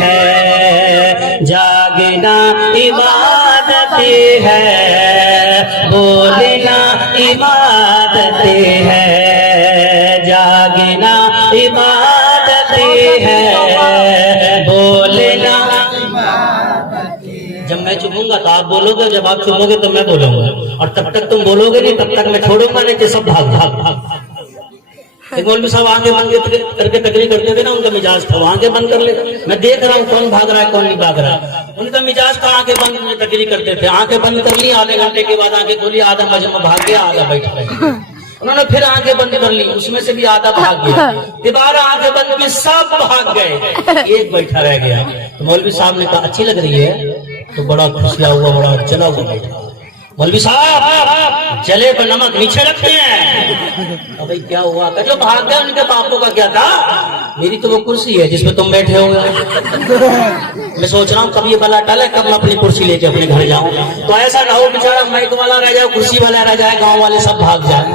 ہے، جاگنا عبادت ہے، بولنا عبادت ہے، جاگنا عبادت ہے، بولنا۔ جب میں چپوں گا تو آپ بولو گے، جب آپ چپو گے تو میں بولوں گا، اور تب تک تم بولو گے نہیں تب تک میں چھوڑوں گا نہیں کہ سب بھاگ بھاگ بھاگ۔ مولوی صاحب آنکھیں بند کر کے تقریر کرتے تھے نا، ان کا مزاج تھا وہ آنکھیں بند کر لے، میں دیکھ رہا ہوں کون بھاگ رہا ہے کون نہیں بھاگ رہا، ان کا مزاج تھا آنکھیں بند کر کے تقریر کرتے تھے، آنکھیں بند کر لی، آدھے گھنٹے کے بعد آنکھیں کھولی، آدھا مجمع بھاگ گیا، آدھا بیٹھ گیا، انہوں نے پھر آنکھیں بند کر لی، اس میں سے بھی آدھا بھاگ گیا، دوبارہ آنکھیں بند کی، سب بھاگ گئے، ایک بیٹھا رہ گیا۔ تو مولوی صاحب نے کہا اچھی لگ رہی ہے، تو بڑا خوشیا ہوا، بڑا جلا ہوا بیٹھا۔ مولوی صاحب جلے پر نمک نیچے رکھتے ہیں۔ ابھی کیا ہوا کہ جو بھاگ گئے ان کے باپوں کا کیا تھا؟ میری تو وہ کرسی ہے جس پہ تم بیٹھے ہو گے، میں سوچ رہا ہوں کب یہ بلا ٹالے، کب میں اپنی کرسی لے کے اپنے گھر جاؤں، تو ایسا نہ ہو بیچارہ مائک والا رہ جائے، کرسی والا رہ جائے، گاؤں والے سب بھاگ جائیں۔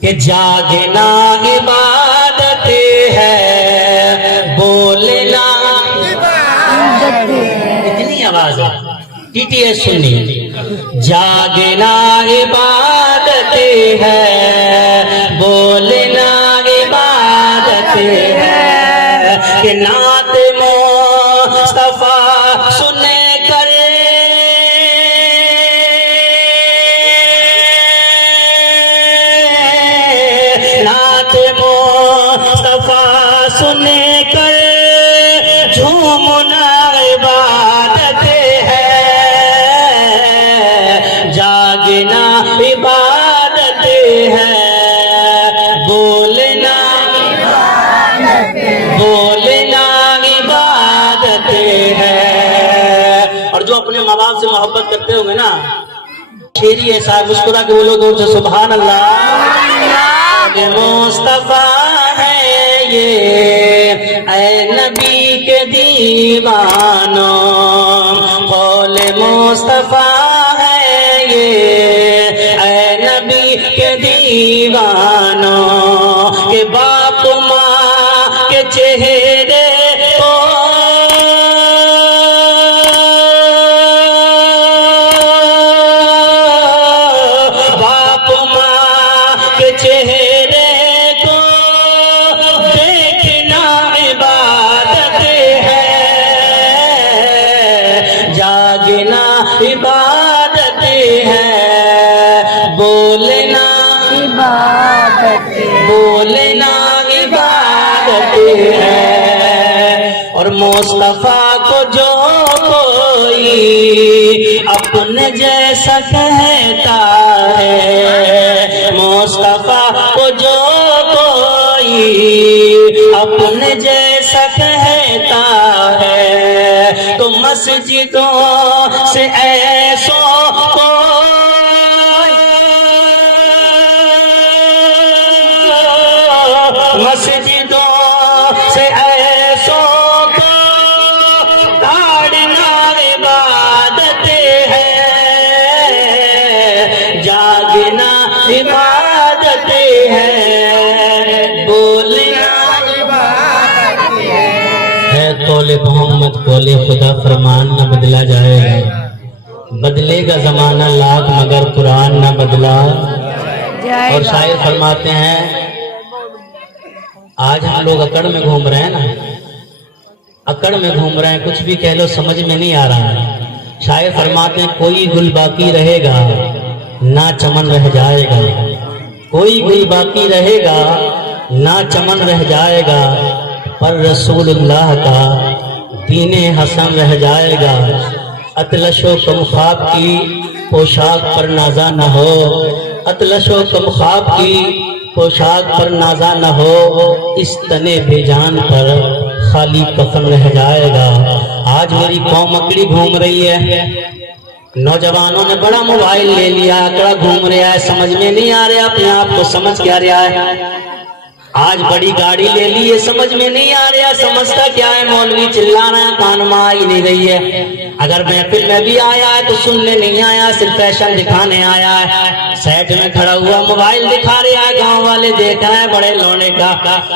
کہ جاگنا عبادت ہے، بولنا عبادت ہے۔ اتنی آواز ہے، ٹی ٹی ایس سننی، جاگنا عبادت ہے، بولنا عبادت ہے، کہ نعت مصطفیٰ سن کر نعت مصطفیٰ سن کر جھومنا عبادت ہے، جاگنا عبادت ہے، بولنا عبادت ہے، بولنا عبادت ہے۔ اور جو اپنے ماں باپ سے محبت کرتے ہوں گے نا، شیری ایسا ہے، مسکرا کے بولو دور سے سبحان اللہ۔ مصطفیٰ ہے یہ اے نبی کے دیوانوں، قول مصطفیٰ ہے یہ اے نبی کے دیوانوں، کہ باپ ماں کے چہرے کو باپ ماں کے چہرے کو دیکھنا عبادت ہے، جاگنا عبادت ہے، بولنا عبادت ہے، بولنا عبادت ہے۔ اور مصطفیٰ کو جو کوئی اپنے جیسا کہتا ہے، مصطفیٰ کو جو کوئی اپنے جیسا کہتا ہے، تو مسجدوں سے ایسوں کو مسجدوں سے ایسوں کو تاڑنا عبادت ہے، جاگنا عبادت ہے، بولنا عبادت ہے۔ قول محمد قول خدا فرمان نہ بدلا جائے گا، بدلے گا زمانہ لاکھ مگر قرآن نہ بدلا۔ اور شاعر فرماتے ہیں آج ہم لوگ اکڑ میں گھوم رہے ہیں نا، اکڑ میں گھوم رہے ہیں، کچھ بھی کہہ لو سمجھ میں نہیں آ رہا ہے۔ شاعر فرماتے ہیں کوئی گل باقی رہے گا نہ چمن رہ جائے گا، کوئی گل باقی رہے گا نہ چمن رہ جائے گا، پر رسول اللہ کا دین حسن رہ جائے گا۔ اطلس و کم خواب کی پوشاک پر نازا نہ ہو، اطلس و کم خواب کی پوشاک پر نازا نہ ہو، اس تنے بے جان پر خالی کفن رہ جائے گا۔ آج میری قوم اکڑی گھوم رہی ہے، نوجوانوں نے بڑا موبائل لے لیا، اکڑا گھوم رہا ہے، سمجھ میں نہیں آ رہا اپنے آپ کو سمجھ کیا رہا ہے۔ آج بڑی گاڑی لے لی ہے، سمجھ میں نہیں آ رہا سمجھتا کیا ہے، مولوی چلا رہا ہے، کان میں آ ہی نہیں رہی ہے۔ اگر محفل میں بھی آیا ہے تو سننے نہیں آیا، صرف فیشن دکھانے آیا ہے۔ سیٹ میں کھڑا ہوا موبائل دکھا رہا ہے، گاؤں والے دیکھ رہے ہیں بڑے لونے کا،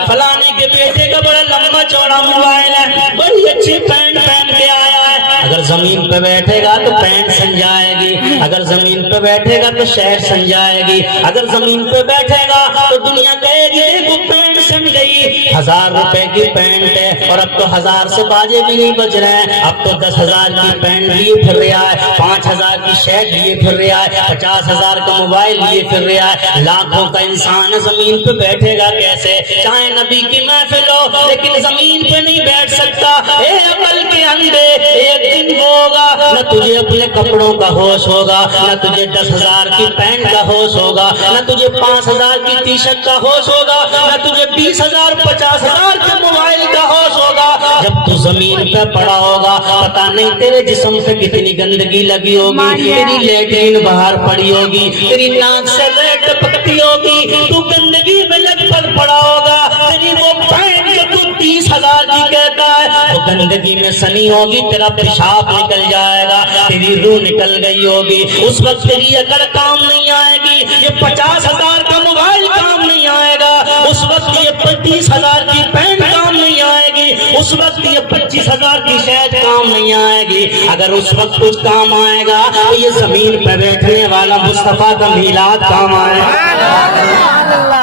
فلانے کے بیٹے کا بڑا لمبا چوڑا موبائل ہے، بڑی اچھی پینٹ پہن کے آیا ہے۔ اگر زمین پہ بیٹھے گا تو پینٹ سن جائے گی، اگر زمین پہ بیٹھے گا تو شرٹ سن جائے گی، اگر زمین پہ بیٹھے گا تو دنیا کہے گی وہ پینٹ سن گئی۔ 1000 روپے کی پینٹ ہے اور اب تو 1000 سے باجے بھی نہیں بج رہے ہیں، اب تو 10,000 کی پینٹ لیے پھر رہا ہے، 5,000 کی شرٹ لیے پھر رہا ہے، 50,000 کا موبائل لیے پھر رہا ہے۔ لاکھوں کا انسان زمین پہ بیٹھے گا کیسے؟ چاہے نبی کی محفل ہو لیکن زمین پہ نہیں بیٹھ سکتا۔ اے عقل کے اندھے، ایک دن وہ ہوگا نہ تجھے اپنے کپڑوں کا ہوش ہوگا، نہ تجھے 10,000 کی پینٹ کا ہوش ہوگا، نہ تجھے 5,000 کی ٹی شرٹ کا ہوش ہوگا، نہ تجھے 20,000 50,000 کے موبائل کا ہوش ہوگا۔ جب تو زمین پہ پڑا ہوگا پتہ نہیں تیرے جسم سے کتنی گندگی لگی ہوگی، تیری لیٹرین باہر پڑی ہوگی، تیری ناک سے ریت ٹپکتی ہوگی، تو گندگی میں لگ پڑ پڑا ہوگا، تیری وہ پینٹ جو تو 30,000 کی کہتا ہے وہ گندگی میں سنی ہوگی، تیرا پیشاب نکل جائے گا، تیری روح نکل گئی ہوگی، اس وقت تیری عقل کام نہیں آئے گی، یہ 50,000 کا موبائل کام نہیں آئے گا، اس وقت یہ 35,000 کی پینٹ کام نہیں آئے گی، اس وقت یہ 25,000 کی شرٹ کام نہیں آئے گی۔ اگر اس وقت کچھ کام آئے گا تو یہ زمین پہ بیٹھنے والا مصطفیٰ کا میلاد کام آئے گا،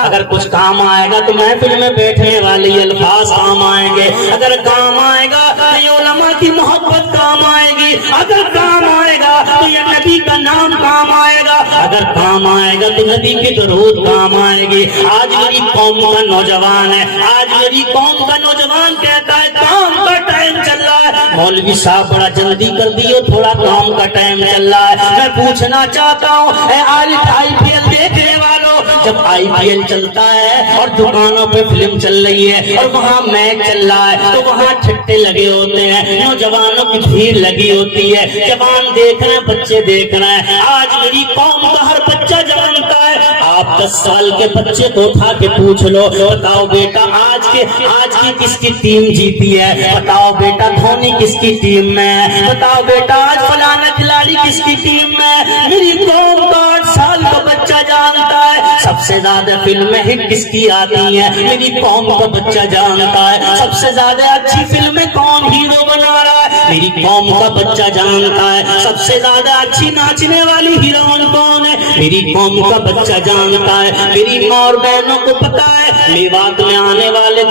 اگر کچھ کام آئے گا تو محفل میں بیٹھنے والے الفاظ کام آئیں گے، اگر کام آئے گا تو یہ علماء کی محبت کام آئے گی، اگر کام آئے گا تو یہ نبی کا نام کام آئے گا، اگر کام آئے گا تو نبی کی درود کام آئے گی۔ آج میری قوم کا نوجوان ہے، آج میری قوم کا نوجوان کہتا ہے کام کا ٹائم چل رہا ہے، مولوی صاحب بڑا جلدی کر دیو، تھوڑا کام کا ٹائم چل رہا ہے۔ میں پوچھنا چاہتا ہوں اے IPL دیکھنے والوں، جب IPL چلتا ہے اور دکانوں پہ فلم چل رہی ہے اور وہاں میچ چل رہا ہے تو وہاں چھٹے لگے ہوتے ہیں، نوجوانوں کی بھیڑ لگی ہوتی ہے، جوان دیکھ رہے ہیں، بچے دیکھ رہے ہیں۔ آج میری قوم کا ہر بچہ جانتا ہے، آپ 10 سال کے بچے کو اٹھا کے پوچھ لو، بتاؤ بیٹا آج کی کس کی ٹیم جیتی ہے، بتاؤ بیٹا دھونی کس کی ٹیم میں ہے، بتاؤ بیٹا آج فلانا کھلاڑی کس کی ٹیم میں ہے۔ میری قوم کا 8 سال کا بچہ جانتا ہے سب سے زیادہ فلمیں ہٹ کس کی آتی ہیں، میری قوم کا بچہ جانتا ہے سب سے زیادہ اچھی فلمیں کون ہیرو بنا رہا ہے، میری قوم کا بچہ جانتا ہے سب سے زیادہ اچھی ناچنے والی ہیروئن کون ہے، میری قوم کا بچہ جانتا ہے۔ میری ماں اور بہنوں کو پتا ہے میوات میں آنے والے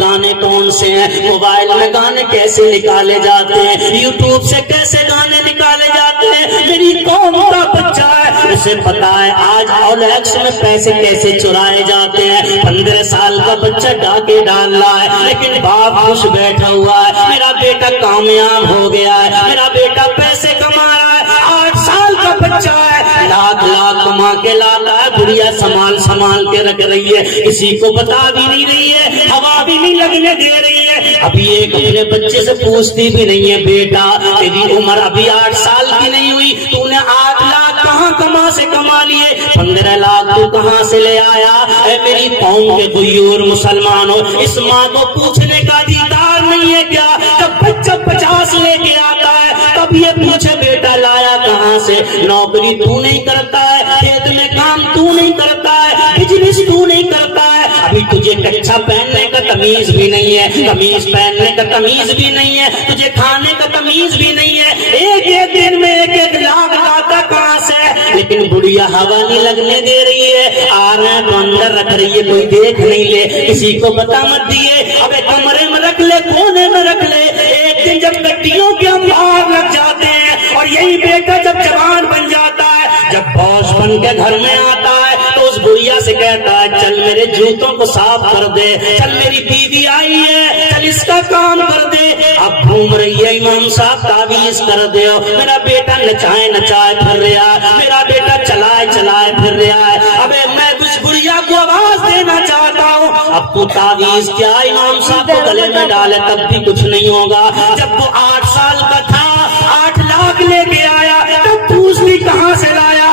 گانے کون سے ہیں، موبائل میں گانے کیسے نکالے جاتے ہیں، یوٹیوب سے کیسے گانے نکالے جاتے ہیں، میری قوم کا بچہ ہے، اسے پتا ہے آج OLX میں پیسے کیسے چرائے جاتے ہیں۔ 15 سال کا بچہ ڈاکے ڈال رہا ہے لیکن باپ خوش بیٹھا ہوا ہے، میرا بیٹا کامیاب ہو گیا ہے، میرا بیٹا پیسے کما رہا ہے۔ 8 سال کا بچہ ہے، لاکھ کما کے لاتا ہے، گڑیا سنبھال کے رکھ رہی ہے، کسی کو بتا بھی نہیں رہی ہے، ہوا بھی نہیں لگنے دے رہی ہے۔ ابھی ایک اپنے بچے سے پوچھتی بھی نہیں ہے بیٹا تیری عمر ابھی 8 سال کی نہیں ہوئی، تو نے 8 لاکھ کہاں کما لیے، 15 لاکھ تو کہاں سے لے آیا؟ اے میری قوم کے غیور مسلمانوں، اس ماں کو پوچھنے کا ادھیکار نہیں ہے کیا؟ جب بچہ 50 لے کے آتا ہے تب یہ پوچھے بیٹا لایا کہاں سے؟ نوکری تو نہیں کرتا ہے، کھیت میں کام تو نہیں کرتا ہے، بزنس تو نہیں کرتا ہے، ابھی تجھے کچھا پہننے کا تمیز بھی نہیں ہے، قمیض پہننے کا تمیز بھی نہیں ہے، تجھے کھانے کا تمیز بھی نہیں ہے، ایک دن میں ایک لاکھ لاتا کہاں سے؟ لیکن بڑھیا ہوا نہیں لگنے دے رہی ہے، آ رہے تو اندر رکھ رہی ہے، کوئی دیکھ نہیں لے، کسی کو بتا مت دیے، ابے کمرے میں رکھ لے، کونے میں رکھ لے۔ ایک دن جب گڈیوں کے انبار لگ جاتے ہیں اور یہی بیٹا جب جوان بن جاتا ہے، جب باس بن کے گھر میں آتا ہے تو اس بڑھیا سے کہتا ہے چل میرے جوتوں کو صاف کر دے، چل میری بیوی آئی ہے چل اس کا کام کر دے، اب گھوم رہی ہے امام صاحب تعویذ کر دے، میرا بیٹا نچائے پھر رہا ہے، میرا بیٹا چلائے پھر رہا ہے، ابے میں اس بڑھیا کو آواز دینا چاہتا ہوں اب تو تعویذ کیا امام صاحب کو گلے میں ڈالے تب بھی کچھ نہیں ہوگا۔ جب وہ 8 سال کا تھا 8 لاکھ لے کے آیا تب پوچھتی کہاں سے لایا؟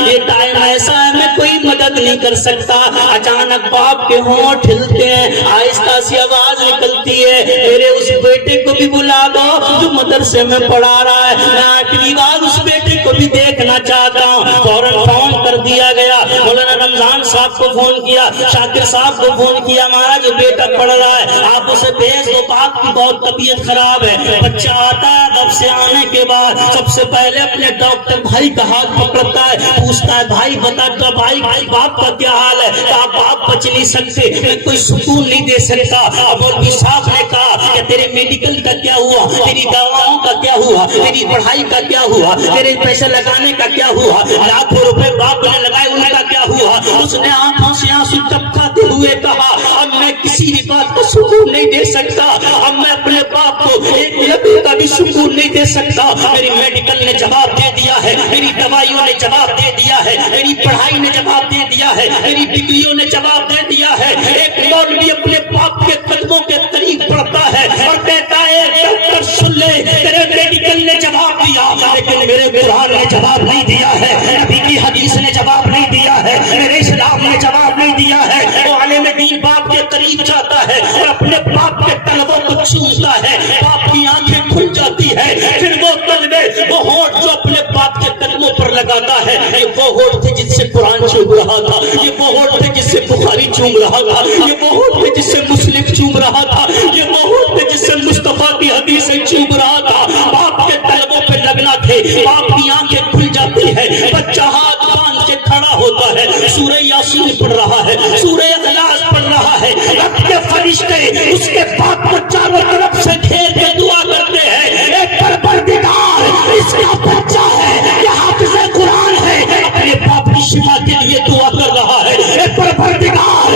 یہ ٹائم ایسا ہے میں کوئی مدد نہیں کر سکتا۔ اچانک باپ کے ہونٹ ہلتے ہیں، آہستہ سی آواز نکلتی ہے، میرے اس بیٹے کو بھی بلا دو جو مدرسے میں پڑھا رہا ہے، میں آخری بار اس بیٹے کو بھی دیکھنا چاہتا ہوں۔ فوراً فون کر دیا گیا، مولانا رمضان صاحب کو فون کیا، شاکر صاحب کو فون کیا، ہمارا جو بیٹا پڑھ رہا ہے آپ اسے بھیج دو، باپ کی بہت طبیعت خراب ہے۔ بچہ آتا ہے، اب سے آنے کے بعد سب سے پہلے اپنے ڈاکٹر بھائی کا ہاتھ پکڑتا ہے، پوچھتا ہے بھائی بتا تو بھائی باپ کا کیا حال ہے؟ کہا باپ بچ نہیں سکتے، میں کوئی سکون نہیں دے سکتا۔ اب مولوی صاحب نے کہا کہ تیرے میڈیکل کا کیا ہوا، تیری دواؤں کا کیا ہوا، تیری پڑھائی کا کیا ہوا، تیرے پیسے لگانے کا کیا ہوا، لاکھوں روپے باپ نے لگائے ان کا کیا ہوا؟ اس نے آنکھوں سے آنسو ٹپکاتے ہوئے کہا اب میں کسی بھی بات کو سکون نہیں دے سکتا، اب میں اپنے باپ کو ایک لمحے کا بھی سکون نہیں دے سکتا۔ میری میڈیکل نے جواب دے دیا ہے، میری دوائیوں نے جواب دے دیا ہے، میری پڑھائی نے جواب دے دیا ہے، میری ڈگریوں نے جواب دے دیا ہے۔ ایک مولوی اپنے باپ کے قدموں کے قریب پڑتا ہے اور کہتا ہے ڈاکٹر سن لے، تیرے میڈیکل نے جواب دیا لیکن میرے قرآن نے جواب نہیں دیا ہے، نبی کی حدیث نے جواب نہیں دیا ہے، میرے اسلام نے جواب نہیں دیا ہے۔ وہ عالم دین باپ کے قریب جاتا ہے اور اپنے باپ کے طلبوں کو چومتا ہے، باپ کی آنکھیں کھل جاتی ہے، پھر وہ طلبے وہ ہونٹ جو اپنے باپ کے قدموں پر لگاتا ہے، یہ وہ ہونٹ تھے جس سے قرآن چوم رہا تھا، یہ وہ ہونٹ تھے جس سے بخاری چوم رہا تھا، یہ وہ ہونٹ تھے جس سے مسلم چوم رہا تھا، یہ وہ ہونٹ تھے جس سے مصطفیٰ کی حدیثیں چوم رہا تھا۔ باپ کے طلبوں پہ لگنا تھے، باپ کی آنکھیں کھل جاتی ہے، بچہ ہاتھ باندھ کے کھڑا ہوتا ہے، سورہ یاسین پڑھ رہا ہے، سورہ اخلاص پڑھ رہا ہے، رب کے فرشتے اس کے باپ کو چاروں طرف سے گھیر کے دعا کرتے ہیں، اے پروردگار اس کا بچہ ہے، یہ حافظ قرآن ہے، اپنے باپ کی شفا کے لیے دعا کر رہا ہے۔ اے پروردگار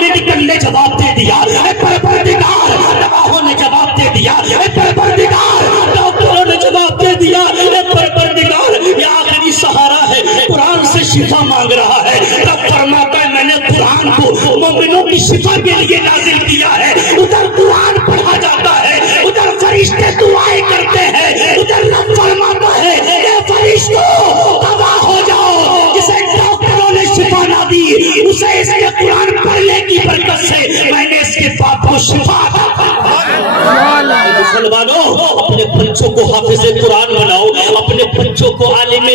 میڈیکل نے جواب دے دیا، اے پروردگار دواؤں نے جواب دے دیا، اے پروردگار ڈاکٹروں نے جواب دے دیا، اے پروردگار یہ آخری سہارا ہے، قرآن سے شفا مانگ رہا ہے۔ رب فرماتا ہے میں نے قرآن کو مومنوں کی شفا کے لیے نازل کیا ہے، ادھر قرآن پڑھا جاتا ہے، ادھر فرشتے دعائیں کرتے ہیں، ادھر رب فرماتا ہے اے فرشتوں تباہ ہو جاؤ، جسے ڈاکٹروں نے شفا نہ دی اسے اس کے قرآن پڑھنے کی برکت سے میں نے اس کے باپ کو شفا عطا فرمائی۔ مسلمانوں اپنے بچوں کو حافظ قرآن بناؤ، اپنے بچوں کو عالم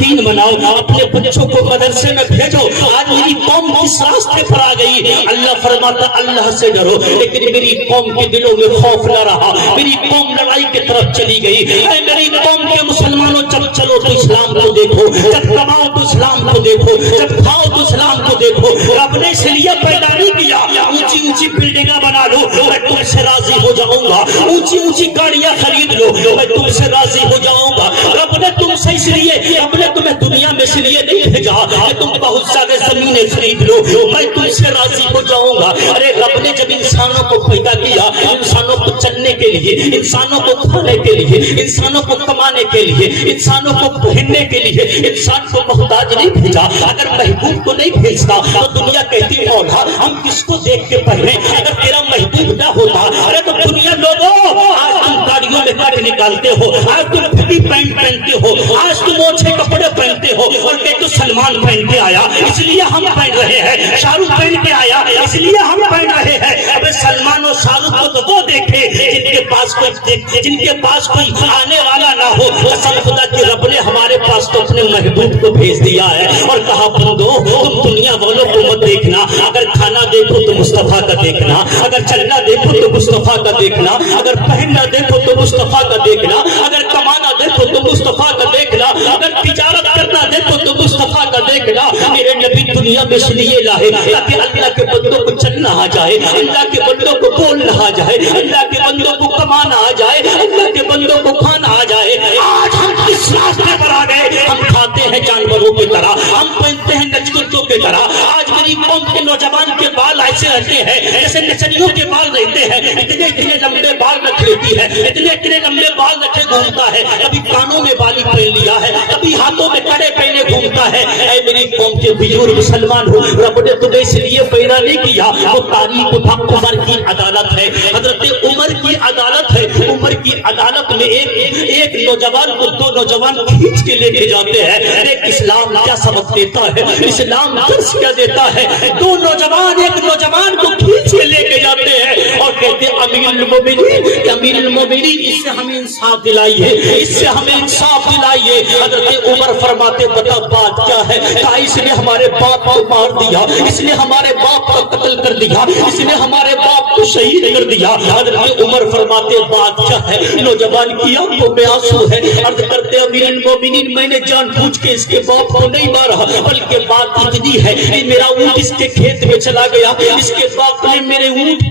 دین بناؤ، اپنے بچوں کو مدرسے میں بھیجو۔ آج میری قوم کس راستے پر آ گئی؟ اللہ فرماتا اللہ سے ڈرو، لیکن میری قوم کے دلوں میں خوف نہ رہا، میری قوم لڑائی کی طرف چلی گئی۔ اے میری قوم کے مسلمانوں جب چلو تو اسلام کو دیکھو، جب کماؤ تو اسلام کو دیکھو، جب کھاؤ تو اسلام کو دیکھو۔ رب نے اس لیے پیدا نہیں کیا اونچی اونچی بلڈنگاں بنا لو میں تم سے راضی ہو جاؤں گا، اونچی اونچی گاڑیاں خرید لو میں تم سے راضی ہو جاؤں گا۔ رب نے تم سے اس لیے رب نے تمہیں دنیا میں اس لیے نہیں بھیجا کہ تم بہت سارے زمینیں خرید لو میں تم سے راضی ہو جاؤں گا۔ ارے رب نے جب انسانوں کو پیدا کیا، انسانوں کو چلنے کے لیے، انسانوں کو کھانے کے لیے، انسانوں کو کمانے کے لیے، انسانوں کو پہننے کے لیے، انسان کو محتاج نہیں بھیجا۔ اگر محبوب کو نہیں بھیجتا تو دنیا کہتی مولا ہم کس کو دیکھ کے پہنے؟ اگر تیرا محبوب نہ ہوتا ارے تو دنیا لوگوں آج تم گاڑیوں میں کٹ نکالتے ہو، آج تم پھٹی پینٹ پہنتے ہو، آج تم اونچے کپڑے پہنتے ہو اور کہ تو سلمان پہن کے آیا اس لیے ہم پہن رہے ہیں، شاہ رخ پہن کے آیا اس لیے ہم پہن رہے ہیں۔ ابے سلمان اور شاہ رخ کو تو وہ دیکھے جن کے پاس کوئی آنے والا نہ ہو۔ قسم خدا کی رب نے ہمارے پاس تو اپنے محبوب کو بھیج دیا ہے اور کہا بندو تم دنیا والوں کو مت دیکھنا، اگر کھانا دیکھو تو مصطفیٰ کا دیکھنا، اگر چلنا دیکھو تو مصطفیٰ کا دیکھنا، اگر پہننا دیکھو تو مصطفیٰ کا دیکھنا، اگر کمانا دیکھو تو مصطفیٰ کا دیکھنا، اگر تجارت کرنا دیکھو تو مصطفیٰ کا دیکھنا۔ میرے نبی دنیا میں اس لیے لائے تاکہ اللہ کے بندوں کو چلنا آ جائے، اللہ کے بندوں کو بولنا آ جائے، اللہ کے بندوں کو کمانا آ جائے، اللہ کے بندوں کو کھانا آ جائے۔ آج ہم کس راستے پر آ گئے؟ ہم کھاتے ہیں جانوروں کی طرح، ہم پہنتے ہیں نچکرتوں کی طرح۔ آج میری قوم کے نوجوان کے بال ایسے رہتے ہیں جیسے نچنیوں کے بال رہتے ہیں، اتنے لمبے بال رکھ لیتی ہے، اتنے لمبے بال رکھے گھومتا ہے، کبھی کانوں میں بالی پہن لیا ہے، کبھی ہاتھوں میں کڑے پہنے گھومتا ہے۔ اے میری قوم کے بزرگ مسلمان ہو، رب نے تمہیں اس لیے پیدا نہیں کیا، وہ تاریخ تھا عمر کی عدالت ہے، حضرت عمر کی عدالت ہے عمر کی عدالت میں ایک نوجوان کو دو نوجوان کھینچ کے لے کے جاتے ہیں. اسلام کیا سبق دیتا ہے, اسلام درس کیا دیتا ہے. دو نوجوان ایک نوجوان کو کھینچ کے لے کے جاتے ہیں اور کہتے ہیں امیر المومنین, امیر المومنین اس سے ہمیں انصاف دلائیے, اس سے ہمیں انصاف دلائیے. حضرت عمر فرماتے بتا بات کیا ہے. کہا اس نے ہمارے باپ کو مار دیا, اس نے ہمارے باپ کو قتل کر دیا, اس نے ہمارے باپ کو شہید کر دیا. حضرت عمر فرماتے بات کیا ہے. نوجوان کی آنکھوں میں آنسو ہے. عرض کرتے امیر المومنین میں نے جان بوجھ کے اس کے باپ کو نہیں مارا, بلکہ بات اتنی ہے کہ میرا اونٹ اس کے کھیت میں چلا گیا, اس کے باپ نے میرے اونٹ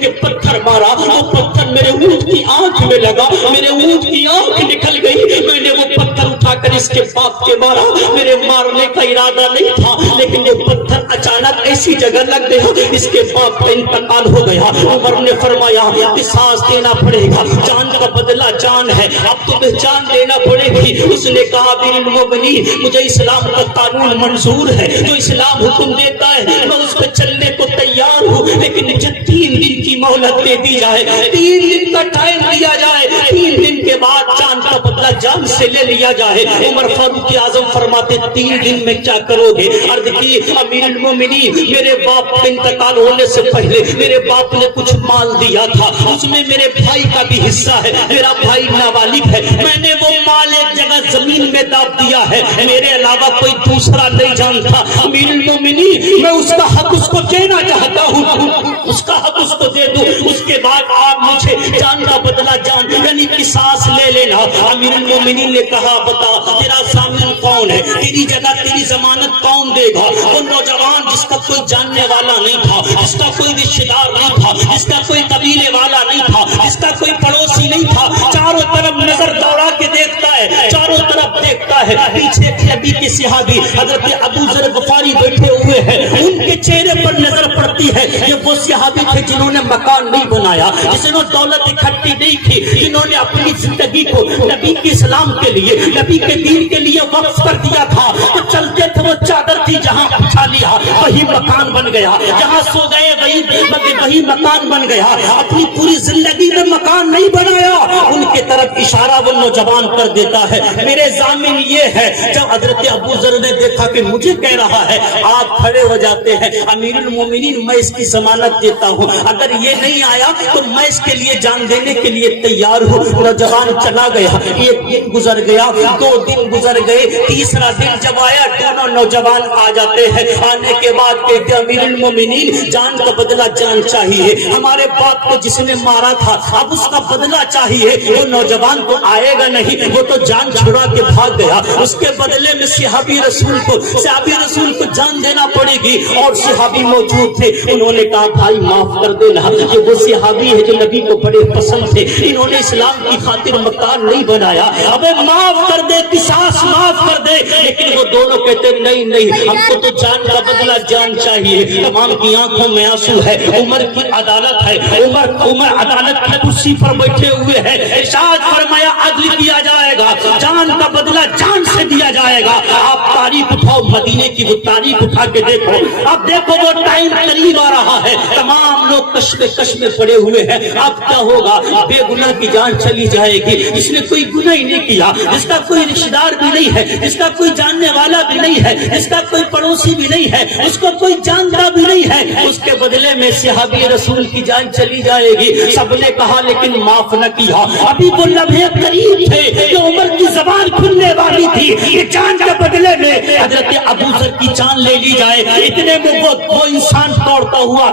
کے پتھر مارا, وہ پتھر میرے اونٹ کی آنکھ میں لگا, میرے اونٹ کی آنکھ نکل گئی. میں نے وہ پتھر اٹھا کر اس کے باپ کے مارا. میرے مارنے کا ارادہ نہیں تھا, لیکن یہ پتھر اچانک ایسی جگہ لگ گیا, اس کے باپ کا انتقال ہو گیا. عمر نے فرمایا قصاص دینا پڑے گا, جان کا بدلہ جان ہے, اب تمہیں جان دینا پڑے گی. اس نے کہا امیر المومنین مجھے اسلام کا قانون منظور ہے, جو اسلام حکم دیتا ہے میں اس پہ چلنے کو تیار ہوں, لیکن مجھے 3 دن کی مہلت دے دی جائے, 3 دن کا ٹائم دیا جائے, 3 دن کے بعد جان کا بدلہ جان سے لے لیا جائے. عمر فاروق اعظم فرماتے 3 دن میں کیا کرو گے. عرض کی امیر المومنین میرے باپ کا انتقال ہونے سے پہلے میرے باپ نے کچھ مال دیا تھا, اس میں میرے بھائی کا بھی حصہ ہے, میرا بھائی نابالغ ہے, میں نے وہ مال ایک جگہ زمین میں داب دیا ہے, میرے علاوہ کوئی دوسرا نہیں جانتا. امیر المومنین میں اس کا حق اس کو دینا چاہتا ہوں, اس کا حق اس کو دے دوں, اس کے بعد آپ مجھے جان کا بدلہ جان یعنی قصاص لے لینا. امیر المومنین نے کہا بتا تیرا ضامن کون ہے, تیری جگہ تیری ضمانت کون دے گا. وہ نوجوان جس کا کوئی جاننے والا نہیں تھا, جس کا کوئی رشتہ دار نہیں تھا, جس کا کوئی قبیلے والا نہیں تھا, جس کا کوئی پڑوسی نہیں تھا, چاروں طرف نظر دوڑا کے دیکھتا ہے, چاروں طرف دیکھتا ہے. پیچھے نبی کے صحابی حضرت ابو ذر غفاری بیٹھے ہوئے ہیں, ان کے چہرے پر نظر پڑتی ہے یہ وہ صحابی تھے جنہوں نے مکان نہیں بنایا, جنہوں نے دولت اکٹھی نہیں کی, جنہوں نے اپنی زندگی کو نبی کے اسلام کے لیے, نبی کے دین کے لیے وقف کر دیا تھا. تو چلتے تھے وہ چادر تھی جہاں بچھا لیا وہی مکان بن گیا, جہاں سو گئے وہی مکان بن گیا. اپنی پوری زندگی میں مکان نہیں بنایا. ان کے طرف اشارہ وہ نوجوان کر دیتا ہے میرے ضامن یہ ہے. جب حضرت ابو ذر نے دیکھا کہ مجھے کہہ رہا ہے, آپ کھڑے ہو جاتے ہیں. امیر المومنین میں اس کی ضمانت دیتا ہوں, اگر یہ نہیں آیا تو میں اس کے لیے جان دینے کے لیے تیار ہوں. نوجوان چلا گیا, 1 دن گزر گیا, 2 دن گزر گئے, تیسرا دن جب آیا دونوں نوجوان آ جاتے ہیں. آنے کے بعد کہتے امیر المومنین جان کا بدلہ جان چاہیے, ہمارے باپ کو جس نے مارا تھا اب اس کا بدلہ چاہیے. وہ نوجوان تو آئے گا نہیں, وہ تو جان چھڑا کے بھاگ گیا, اس کے بدلے میں صحابی رسول کو جان دینا پڑے گی. اور صحابی موجود تھے, انہوں نے کہا بھائی معاف کر دینا, یہ وہ صحابی ہے جو نبی کو بڑے پسند تھے, انہوں نے اسلام کی خاطر مکان نہیں بنایا, اب معاف کر دے, قصاص معاف کر دے. لیکن وہ دونوں کہتے نہیں, ہم کو تو جان کا بدلہ جان چاہیے. تمام کی آنکھوں میں آنسو ہے. عمر کی عدالت ہے, عمر عدالت کی کرسی پر بیٹھے ہوئے ہیں. ارشاد فرمایا عدل کیا جائے گا, جان کا بدلہ جان سے دیا جائے گا. آپ تاریخ اٹھاؤ, مدینے کی وہ تاریخ اٹھا کے دیکھو, اب دیکھو وہ ٹائم قریب آ رہا ہے, تمام لوگ کشمے میں پڑے ہوئے ہیں. اب کیا ہوگا, بے گناہ کی جان چلی جائے گی, جس نے کوئی گناہ ہی نہیں کیا, جس کا کوئی رشتہ دار بھی نہیں ہے, جس کا کوئی جاننے والا بھی نہیں ہے, جس کا کوئی پڑوسی بھی نہیں ہے, اس کو کوئی جانتا بھی نہیں ہے, اس کے بدلے میں صحابی رسول کی جان چلی جائے گی. سب نے کہا لیکن معاف نہ کیا. ابھی وہ لمحے قریب تھے کہ عمر کی زبان کھلنے والی تھی کہ جان کے بدلے میں حضرت ابو ذر کی جان لے لی جائے. اتنے میں وہ انسان دوڑتا ہوا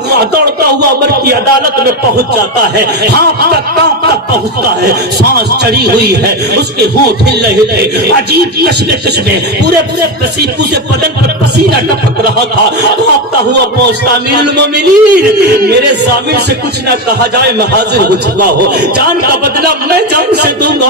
عمر کی عدالت میں پہنچ جاتا ہے. کانپ تک پہنچتا ہے, سانس چڑھی ہوئی ہے, اس کے ہونٹ ہل رہے تھے, عجیب کشمے پورے پورے بدن پر پسینہ ٹپک رہا تھا. کانپتا ہوا پہنچتا, امیر المومنین میرے ضامن سے کچھ نہ کہا جائے, میں حاضر ہو چکا ہوں, جان کا بدلہ میں جان سے دوں گا.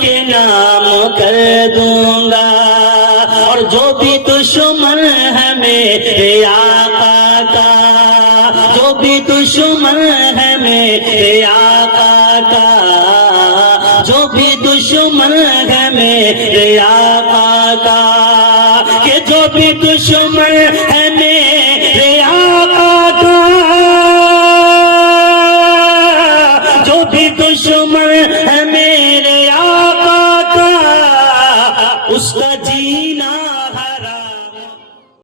کے نام کر دوں گا، اور جو بھی دشمن ہے میرے آقا کا، جو بھی دشمن ہے میرے آقا کا، جو بھی دشمن ہے میرے آقا کا، کہ جو بھی دشمن ہے